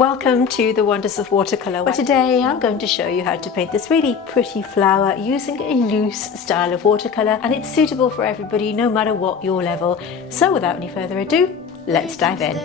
Welcome to the Wonders of Watercolour, where today I'm going to show you how to paint this really pretty flower using a loose style of watercolour, and it's suitable for everybody no matter what your level. So without any further ado, let's dive in.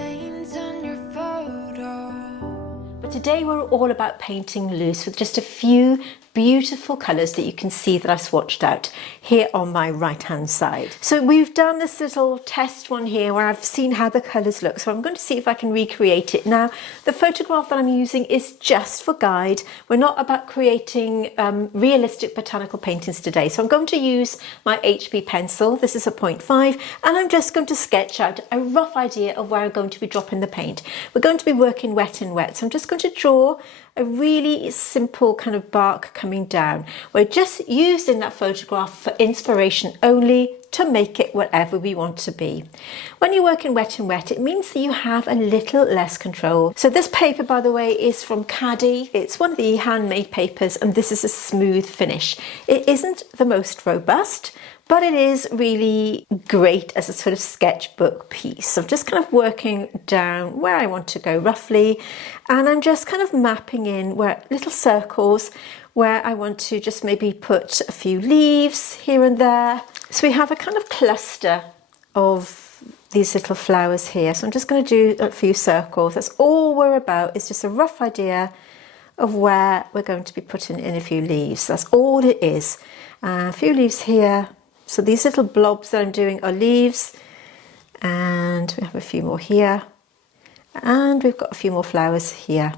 But today we're all about painting loose with just a few beautiful colours that you can see that I've swatched out here on my right hand side. So we've done this little test one here where I've seen how the colours look, so I'm going to see if I can recreate it. Now the photograph that I'm using is just for guide. We're not about creating realistic botanical paintings today, so I'm going to use my HB pencil. This is a 0.5, and I'm just going to sketch out a rough idea of where I'm going to be dropping the paint. We're going to be working wet and wet, so I'm just going to draw a really simple kind of bark coming down. We're just using that photograph for inspiration only to make it whatever we want to be. When you're working wet and wet, it means that you have a little less control. So this paper, by the way, is from Caddy. It's one of the handmade papers, and this is a smooth finish. It isn't the most robust, but it is really great as a sort of sketchbook piece. So I'm just kind of working down where I want to go roughly, and I'm just kind of mapping in where little circles where I want to just maybe put a few leaves here and there. So we have a kind of cluster of these little flowers here. So I'm just going to do a few circles. That's all we're about, is just a rough idea of where we're going to be putting in a few leaves. That's all it is. A few leaves here. So these little blobs that I'm doing are leaves, and we have a few more here, and we've got a few more flowers here.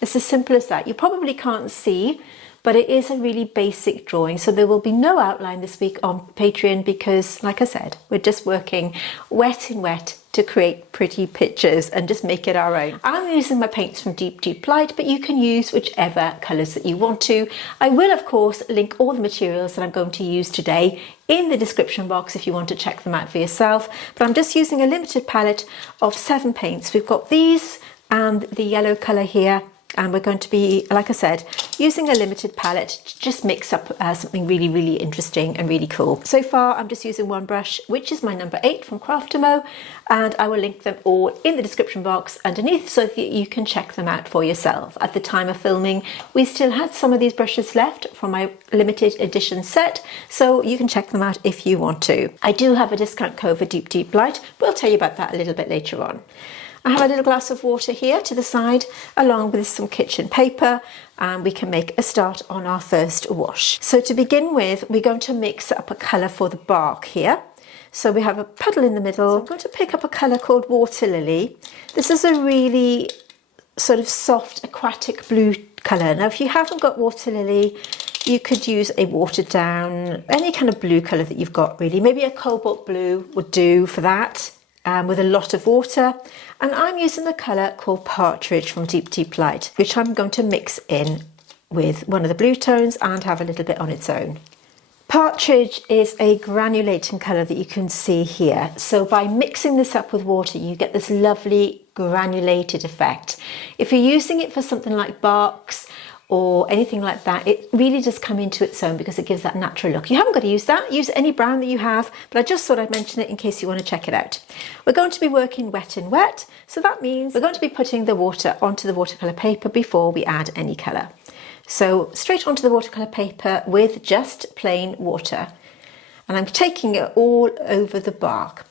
It's as simple as that. You probably can't see, but it is a really basic drawing. So there will be no outline this week on Patreon because, like I said, we're just working wet and wet to create pretty pictures and just make it our own. I'm using my paints from Deep Light, but you can use whichever colours that you want to. I will, of course, link all the materials that I'm going to use today in the description box if you want to check them out for yourself. But I'm just using a limited palette of 7 paints. We've got these and the yellow colour here, and we're going to be, like I said, using a limited palette to just mix up something really interesting and really cool. So far I'm just using one brush, which is my number 8 from Craftamo, and I will link them all in the description box underneath so that you can check them out for yourself. At the time of filming, we still had some of these brushes left from my limited edition set, so you can check them out if you want to. I do have a discount code for Deep Light. We'll tell you about that a little bit later on. I have a little glass of water here to the side, along with some kitchen paper, and we can make a start on our first wash. So to begin with, we're going to mix up a colour for the bark here. So we have a puddle in the middle. So I'm going to pick up a colour called Waterlily. This is a really sort of soft aquatic blue colour. Now if you haven't got Waterlily, you could use a watered down, any kind of blue colour that you've got really. Maybe a cobalt blue would do for that. With a lot of water, and I'm using the colour called Partridge from Deep Light, which I'm going to mix in with one of the blue tones and have a little bit on its own. Partridge is a granulating colour that you can see here, so by mixing this up with water you get this lovely granulated effect. If you're using it for something like barks or anything like that, it really does come into its own because it gives that natural look. You haven't got to use that, use any brown that you have, but I just thought I'd mention it in case you want to check it out. We're going to be working wet and wet, so that means we're going to be putting the water onto the watercolour paper before we add any colour. So straight onto the watercolour paper with just plain water, and I'm taking it all over the bark.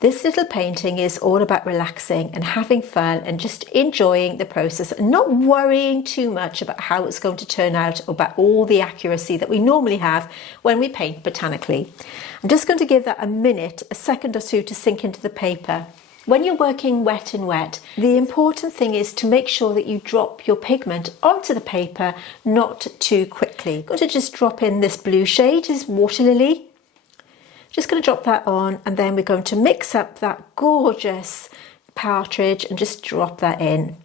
This little painting is all about relaxing and having fun and just enjoying the process and not worrying too much about how it's going to turn out or about all the accuracy that we normally have when we paint botanically. I'm just going to give that a second or two to sink into the paper. When you're working wet and wet, the important thing is to make sure that you drop your pigment onto the paper, not too quickly. I'm going to just drop in this blue shade, this is Waterlily. Just going to drop that on, and then we're going to mix up that gorgeous Partridge and just drop that in.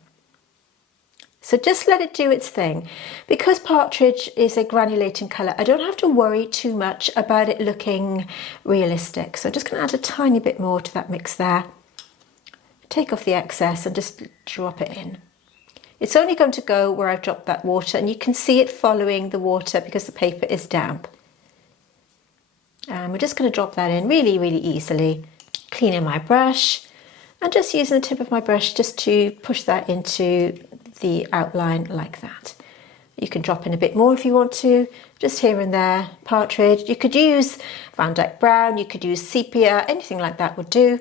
So just let it do its thing. Because Partridge is a granulating colour, I don't have to worry too much about it looking realistic. So I'm just going to add a tiny bit more to that mix there. Take off the excess and just drop it in. It's only going to go where I've dropped that water, and you can see it following the water because the paper is damp. And we're just going to drop that in really easily. Cleaning my brush, and just using the tip of my brush just to push that into the outline like that. You can drop in a bit more if you want to, just here and there. Partridge, you could use Van Dyke Brown, you could use sepia, anything like that would do.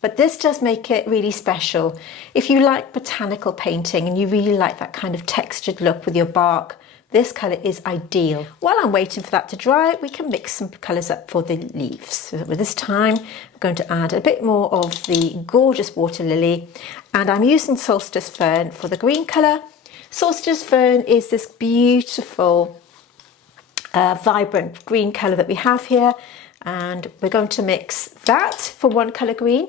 But this does make it really special. If you like botanical painting and you really like that kind of textured look with your bark, this colour is ideal. While I'm waiting for that to dry, we can mix some colours up for the leaves. So with this time, I'm going to add a bit more of the gorgeous Waterlily, and I'm using Solstice Fern for the green colour. Solstice Fern is this beautiful, vibrant green colour that we have here, and we're going to mix that for one colour green.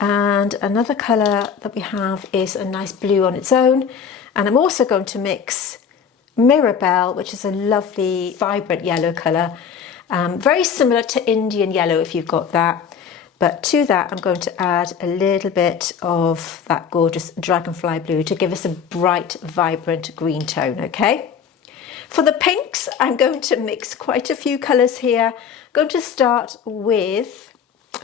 And another colour that we have is a nice blue on its own. And I'm also going to mix Mirabelle, which is a lovely vibrant yellow colour, very similar to Indian yellow if you've got that, but to that I'm going to add a little bit of that gorgeous dragonfly blue to give us a bright, vibrant green tone. Okay, for the pinks I'm going to mix quite a few colours here. I'm going to start with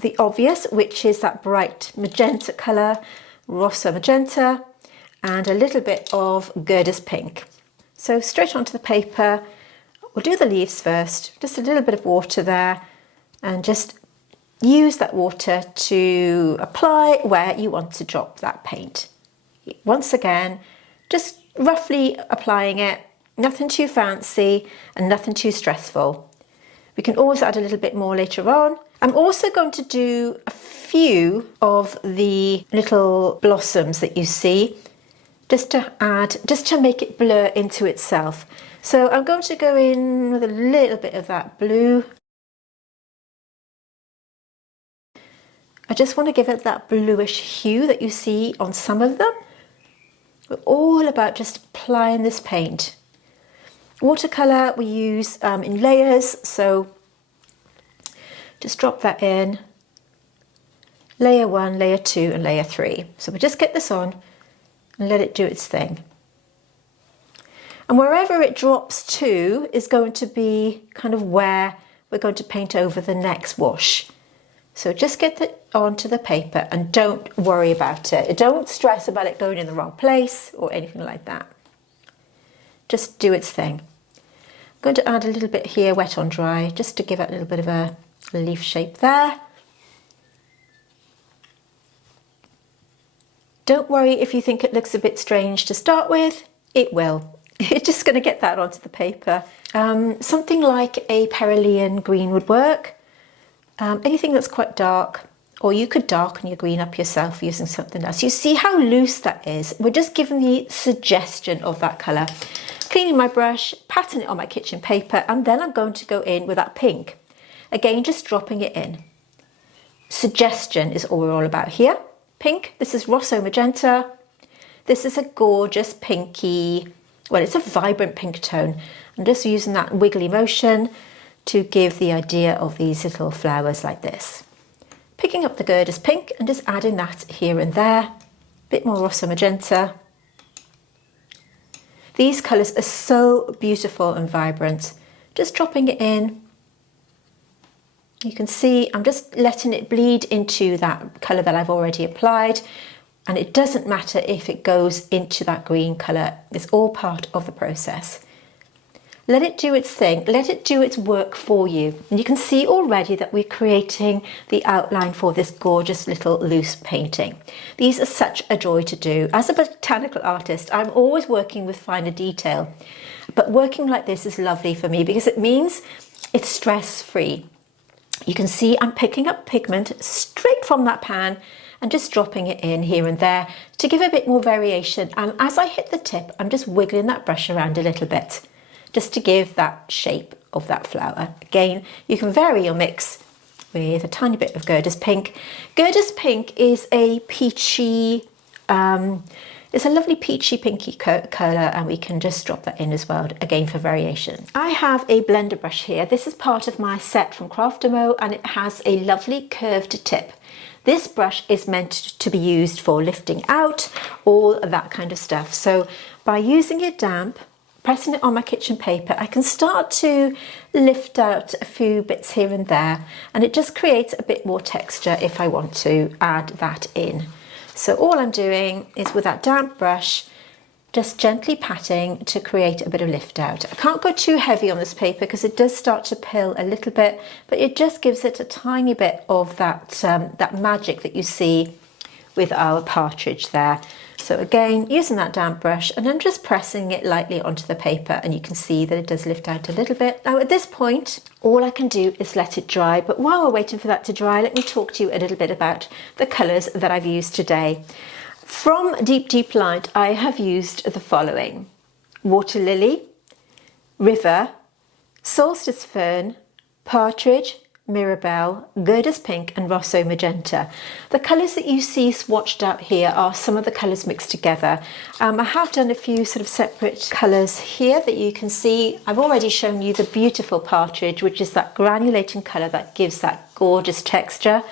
the obvious, which is that bright magenta colour, Rosso Magenta, and a little bit of Gerda's pink. So straight onto the paper, we'll do the leaves first, just a little bit of water there, and just use that water to apply where you want to drop that paint. Once again, just roughly applying it, nothing too fancy and nothing too stressful. We can always add a little bit more later on. I'm also going to do a few of the little blossoms that you see, just to make it blur into itself. So I'm going to go in with a little bit of that blue. I just want to give it that bluish hue that you see on some of them. We're all about just applying this paint. Watercolour we use in layers, so just drop that in. Layer 1, layer 2 and layer 3. So we just get this on and let it do its thing. And wherever it drops to is going to be kind of where we're going to paint over the next wash. So just get it onto the paper and don't worry about it. Don't stress about it going in the wrong place or anything like that. Just do its thing. I'm going to add a little bit here, wet on dry, just to give it a little bit of a leaf shape there. Don't worry if you think it looks a bit strange to start with, it will. You're just going to get that onto the paper. Something like a Perylene green would work. Anything that's quite dark, or you could darken your green up yourself using something else. You see how loose that is? We're just giving the suggestion of that colour. Cleaning my brush, patting it on my kitchen paper, and then I'm going to go in with that pink. Again, just dropping it in. Suggestion is all we're all about here. Pink, this is Rosso Magenta. This is a gorgeous pinky, well, it's a vibrant pink tone. I'm just using that wiggly motion to give the idea of these little flowers like this. Picking up the Gerda's pink and just adding that here and there. A bit more Rosso Magenta. These colours are so beautiful and vibrant. Just dropping it in. You can see I'm just letting it bleed into that colour that I've already applied, and it doesn't matter if it goes into that green colour, it's all part of the process. Let it do its thing, let it do its work for you. And you can see already that we're creating the outline for this gorgeous little loose painting. These are such a joy to do. As a botanical artist, I'm always working with finer detail, but working like this is lovely for me because it means it's stress-free. You can see I'm picking up pigment straight from that pan and just dropping it in here and there to give a bit more variation. And as I hit the tip, I'm just wiggling that brush around a little bit, just to give that shape of that flower. Again, you can vary your mix with a tiny bit of Gerda's pink. Gerda's pink is a peachy, it's a lovely peachy pinky colour, and we can just drop that in as well, again for variation. I have a blender brush here. This is part of my set from Craftamo, and it has a lovely curved tip. This brush is meant to be used for lifting out, all of that kind of stuff. So by using it damp, pressing it on my kitchen paper, I can start to lift out a few bits here and there, and it just creates a bit more texture if I want to add that in. So all I'm doing is with that damp brush, just gently patting to create a bit of lift out. I can't go too heavy on this paper because it does start to pill a little bit, but it just gives it a tiny bit of that, that magic that you see with our partridge there. So again, using that damp brush, and I'm just pressing it lightly onto the paper, and you can see that it does lift out a little bit. Now at this point, all I can do is let it dry, but while we're waiting for that to dry, let me talk to you a little bit about the colours that I've used today. From Deep Light, I have used the following: Waterlily, River, Solstice Fern, Partridge, Mirabelle, Gerda's Pink and Rosso Magenta. The colours that you see swatched out here are some of the colours mixed together. I have done a few sort of separate colours here that you can see. I've already shown you the beautiful Partridge, which is that granulating colour that gives that gorgeous texture.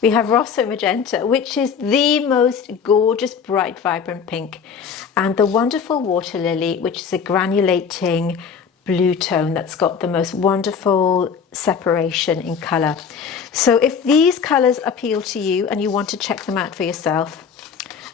We have Rosso Magenta, which is the most gorgeous, bright, vibrant pink. And the wonderful Waterlily, which is a granulating blue tone that's got the most wonderful separation in colour. So if these colours appeal to you and you want to check them out for yourself,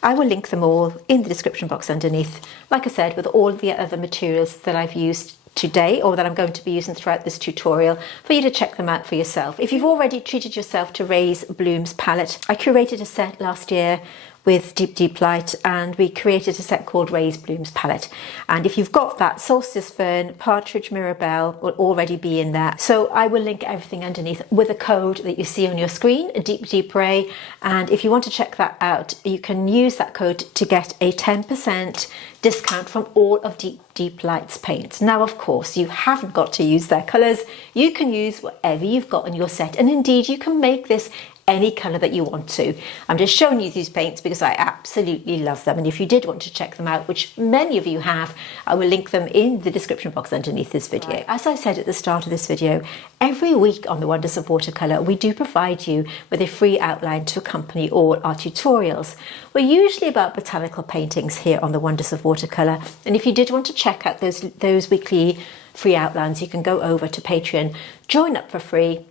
I will link them all in the description box underneath, like I said, with all the other materials that I've used today or that I'm going to be using throughout this tutorial for you to check them out for yourself. If you've already treated yourself to Ray's Blooms palette, I curated a set last year with Deep Light, and we created a set called Ray's Blooms palette, and if you've got that, Solstice Fern, Partridge, Mirabelle will already be in there. So I will link everything underneath with a code that you see on your screen, Deep Ray, and if you want to check that out, you can use that code to get a 10% discount from all of Deep Light's paints. Now of course you haven't got to use their colours, you can use whatever you've got in your set, and indeed you can make this any colour that you want to. I'm just showing you these paints because I absolutely love them, and if you did want to check them out, which many of you have, I will link them in the description box underneath this video. Right. As I said at the start of this video, every week on the Wonders of Watercolour we do provide you with a free outline to accompany all our tutorials. We're usually about botanical paintings here on the Wonders of Watercolour, and if you did want to check out those weekly free outlines, you can go over to Patreon, join up for free,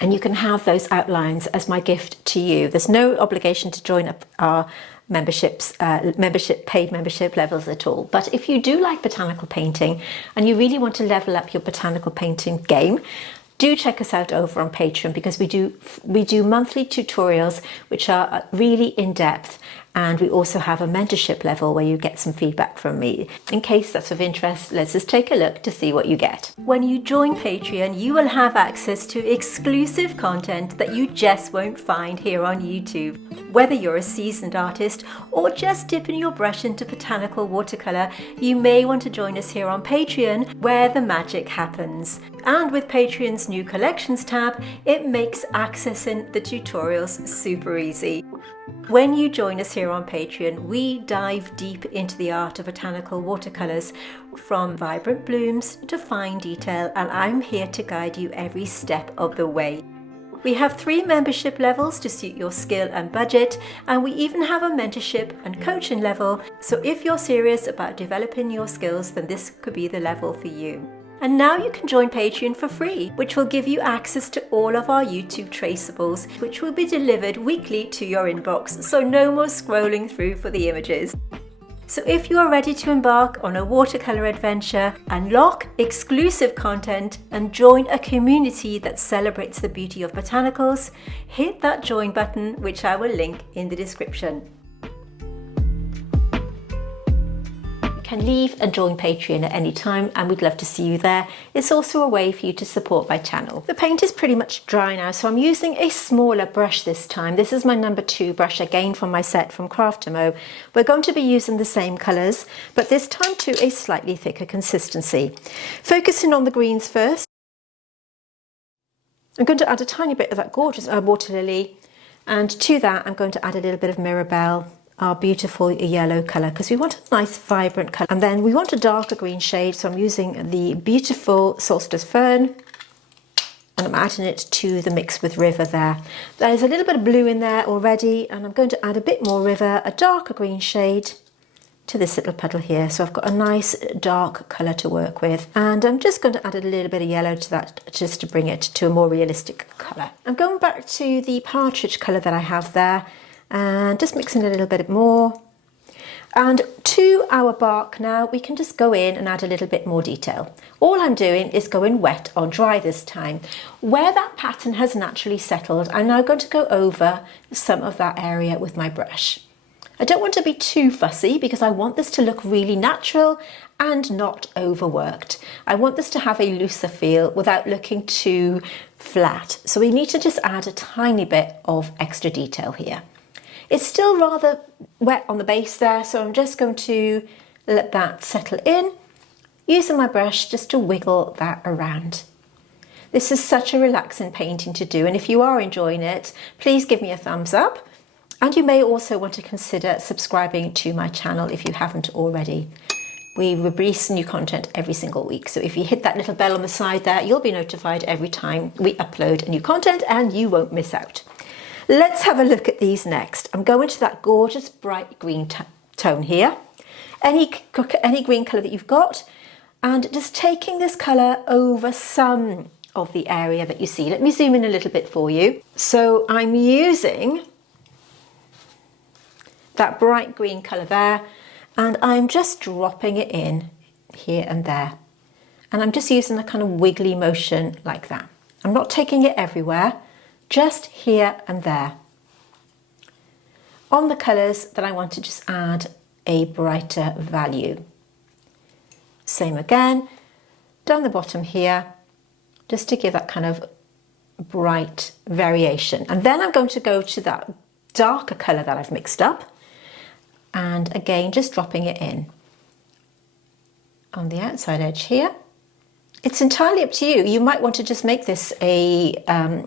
and you can have those outlines as my gift to you. There's no obligation to join up our paid membership levels at all. But if you do like botanical painting and you really want to level up your botanical painting game, do check us out over on Patreon, because we do monthly tutorials which are really in-depth, and we also have a mentorship level where you get some feedback from me. In case that's of interest, let's just take a look to see what you get. When you join Patreon, you will have access to exclusive content that you just won't find here on YouTube. Whether you're a seasoned artist or just dipping your brush into botanical watercolour, you may want to join us here on Patreon, where the magic happens. And with Patreon's new collections tab, it makes accessing the tutorials super easy. When you join us here on Patreon, we dive deep into the art of botanical watercolours, from vibrant blooms to fine detail, and I'm here to guide you every step of the way. We have 3 membership levels to suit your skill and budget, and we even have a mentorship and coaching level, so if you're serious about developing your skills, then this could be the level for you. And now you can join Patreon for free, which will give you access to all of our YouTube traceables, which will be delivered weekly to your inbox, so no more scrolling through for the images. So if you are ready to embark on a watercolour adventure, unlock exclusive content, and join a community that celebrates the beauty of botanicals, hit that join button, which I will link in the description. Can leave and join Patreon at any time, and we'd love to see you there. It's also a way for you to support my channel. The paint is pretty much dry now, so I'm using a smaller brush this time. This is my number 2 brush, again from my set from Craftamo. We're going to be using the same colours, but this time to a slightly thicker consistency. Focusing on the greens first, I'm going to add a tiny bit of that gorgeous Waterlily, and to that I'm going to add a little bit of Mirabelle, our beautiful yellow colour, because we want a nice vibrant colour. And then we want a darker green shade, so I'm using the beautiful Solstice Fern, and I'm adding it to the mix with River there. There's a little bit of blue in there already, and I'm going to add a bit more River, a darker green shade, to this little puddle here. So I've got a nice dark colour to work with, and I'm just going to add a little bit of yellow to that just to bring it to a more realistic colour. I'm going back to the Partridge colour that I have there and just mixing a little bit more. And to our bark now, we can just go in and add a little bit more detail. All I'm doing is going wet on dry this time. Where that pattern has naturally settled, I'm now going to go over some of that area with my brush. I don't want to be too fussy because I want this to look really natural and not overworked. I want this to have a looser feel without looking too flat. So we need to just add a tiny bit of extra detail here. It's still rather wet on the base there, so I'm just going to let that settle in, using my brush just to wiggle that around. This is such a relaxing painting to do, and if you are enjoying it, please give me a thumbs up. And you may also want to consider subscribing to my channel if you haven't already. We release new content every single week, so if you hit that little bell on the side there, you'll be notified every time we upload new content and you won't miss out. Let's have a look at these next. I'm going to that gorgeous bright green tone here. Any green colour that you've got, and just taking this colour over some of the area that you see. Let me zoom in a little bit for you. So I'm using that bright green colour there, and I'm just dropping it in here and there. And I'm just using a kind of wiggly motion like that. I'm not taking it everywhere, just here and there. On the colours that I want to just add a brighter value. Same again, down the bottom here, just to give that kind of bright variation. And then I'm going to go to that darker colour that I've mixed up. And again, just dropping it in on the outside edge here. It's entirely up to you. You might want to just make this a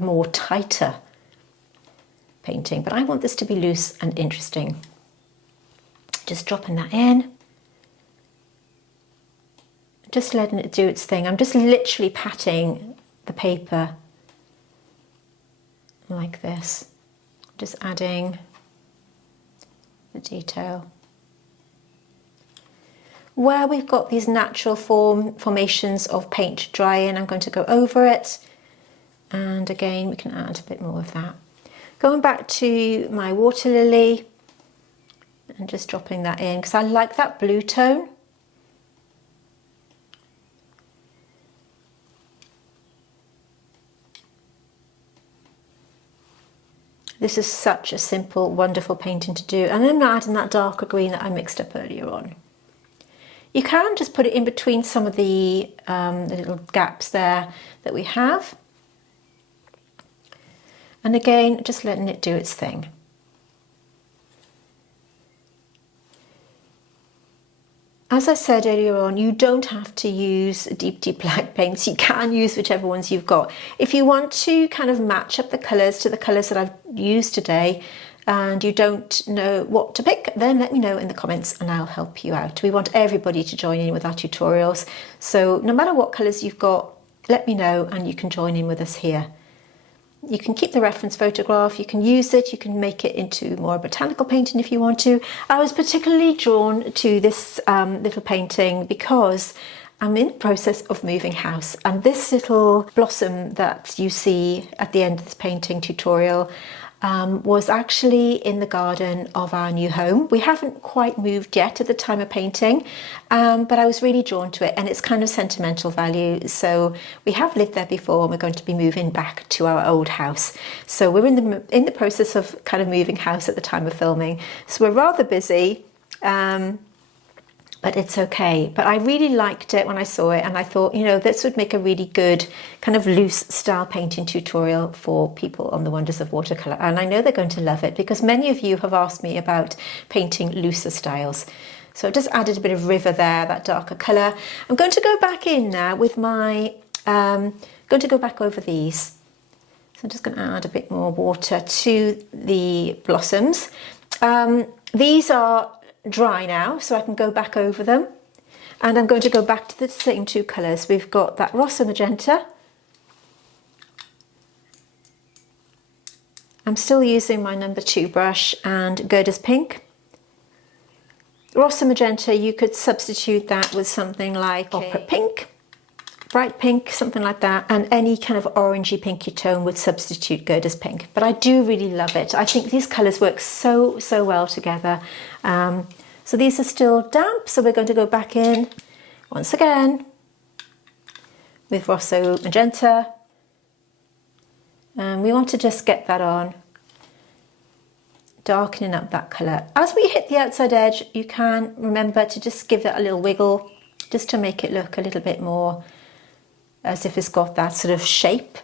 more tighter painting, but I want this to be loose and interesting. Just dropping that in. Just letting it do its thing. I'm just literally patting the paper like this. Just adding the detail. Where we've got these natural formations of paint drying, I'm going to go over it, and again we can add a bit more of that. Going back to my Waterlily and just dropping that in because I like that blue tone. This is such a simple, wonderful painting to do. And then I'm adding that darker green that I mixed up earlier on. You can just put it in between some of the little gaps there that we have. And again, just letting it do its thing. As I said earlier on, you don't have to use deep black paints. You can use whichever ones you've got. If you want to kind of match up the colours to the colours that I've used today and you don't know what to pick, then let me know in the comments and I'll help you out. We want everybody to join in with our tutorials. So no matter what colours you've got, let me know and you can join in with us here. You can keep the reference photograph, you can use it, you can make it into more botanical painting if you want to. I was particularly drawn to this little painting because I'm in the process of moving house, and this little blossom that you see at the end of this painting tutorial was actually in the garden of our new home. We haven't quite moved yet at the time of painting, but I was really drawn to it, and it's kind of sentimental value. So we have lived there before, and we're going to be moving back to our old house. So we're in the process of kind of moving house at the time of filming. So we're rather busy, but it's okay. But I really liked it when I saw it, and I thought, you know, this would make a really good kind of loose style painting tutorial for people on the wonders of watercolour. And I know they're going to love it because many of you have asked me about painting looser styles. So I just added a bit of river there, that darker colour. I'm going to go back in now with my, going to go back over these. So I'm just going to add a bit more water to the blossoms. These are dry now, so I can go back over them, and I'm going to go back to the same two colours. We've got that Rosso Magenta. I'm still using my number 2 brush and Gerda's pink, Rosso Magenta, you could substitute that with something like opera pink, bright pink, something like that, and any kind of orangey pinky tone would substitute Gerda's pink. But I do really love it. I think these colours work so well together. So these are still damp, so we're going to go back in once again with Rosso Magenta. And we want to just get that on, darkening up that colour. As we hit the outside edge, you can remember to just give it a little wiggle, just to make it look a little bit more as if it's got that sort of shape.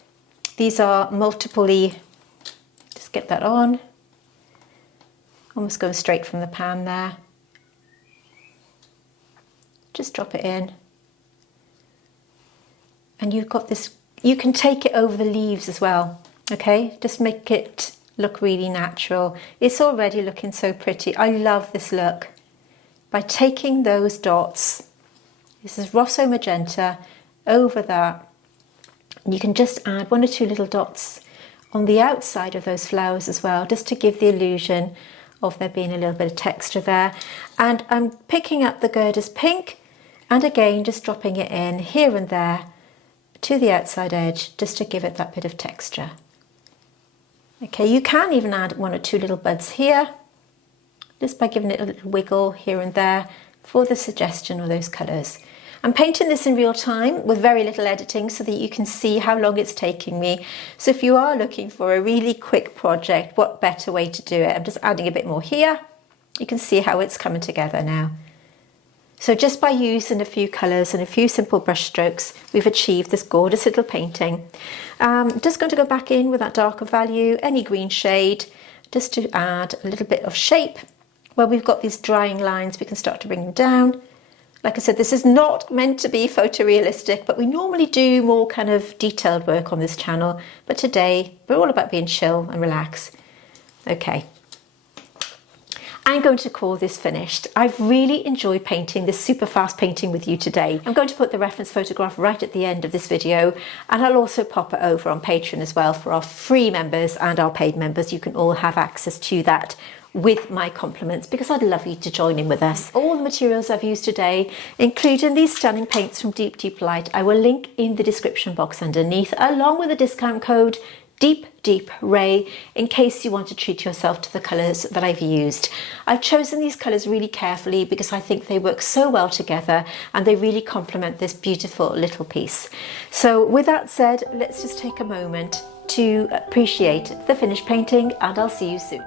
These are multiply, just get that on, almost going straight from the pan there. Just drop it in. And you've got this, you can take it over the leaves as well, okay? Just make it look really natural. It's already looking so pretty. I love this look. By taking those dots, this is Rosso Magenta, over that, and you can just add 1 or 2 little dots on the outside of those flowers as well, just to give the illusion of there being a little bit of texture there. And I'm picking up the Gerda's pink, and again just dropping it in here and there to the outside edge, just to give it that bit of texture. Okay, you can even add 1 or 2 little buds here, just by giving it a little wiggle here and there for the suggestion of those colours. I'm painting this in real time with very little editing so that you can see how long it's taking me. So if you are looking for a really quick project, what better way to do it? I'm just adding a bit more here. You can see how it's coming together now. So just by using a few colours and a few simple brush strokes, we've achieved this gorgeous little painting. Just going to go back in with that darker value, any green shade, just to add a little bit of shape. Where we've got these drying lines, we can start to bring them down. Like I said, this is not meant to be photorealistic, but we normally do more kind of detailed work on this channel. But today, we're all about being chill and relax. Okay. I'm going to call this finished. I've really enjoyed painting this super fast painting with you today. I'm going to put the reference photograph right at the end of this video, and I'll also pop it over on Patreon as well for our free members and our paid members. You can all have access to that with my compliments, because I'd love you to join in with us. All the materials I've used today, including these stunning paints from Deep Deep Light, I will link in the description box underneath, along with the discount code Deep Ray, in case you want to treat yourself to the colours that I've used. I've chosen these colours really carefully because I think they work so well together and they really complement this beautiful little piece. So with that said, let's just take a moment to appreciate the finished painting, and I'll see you soon.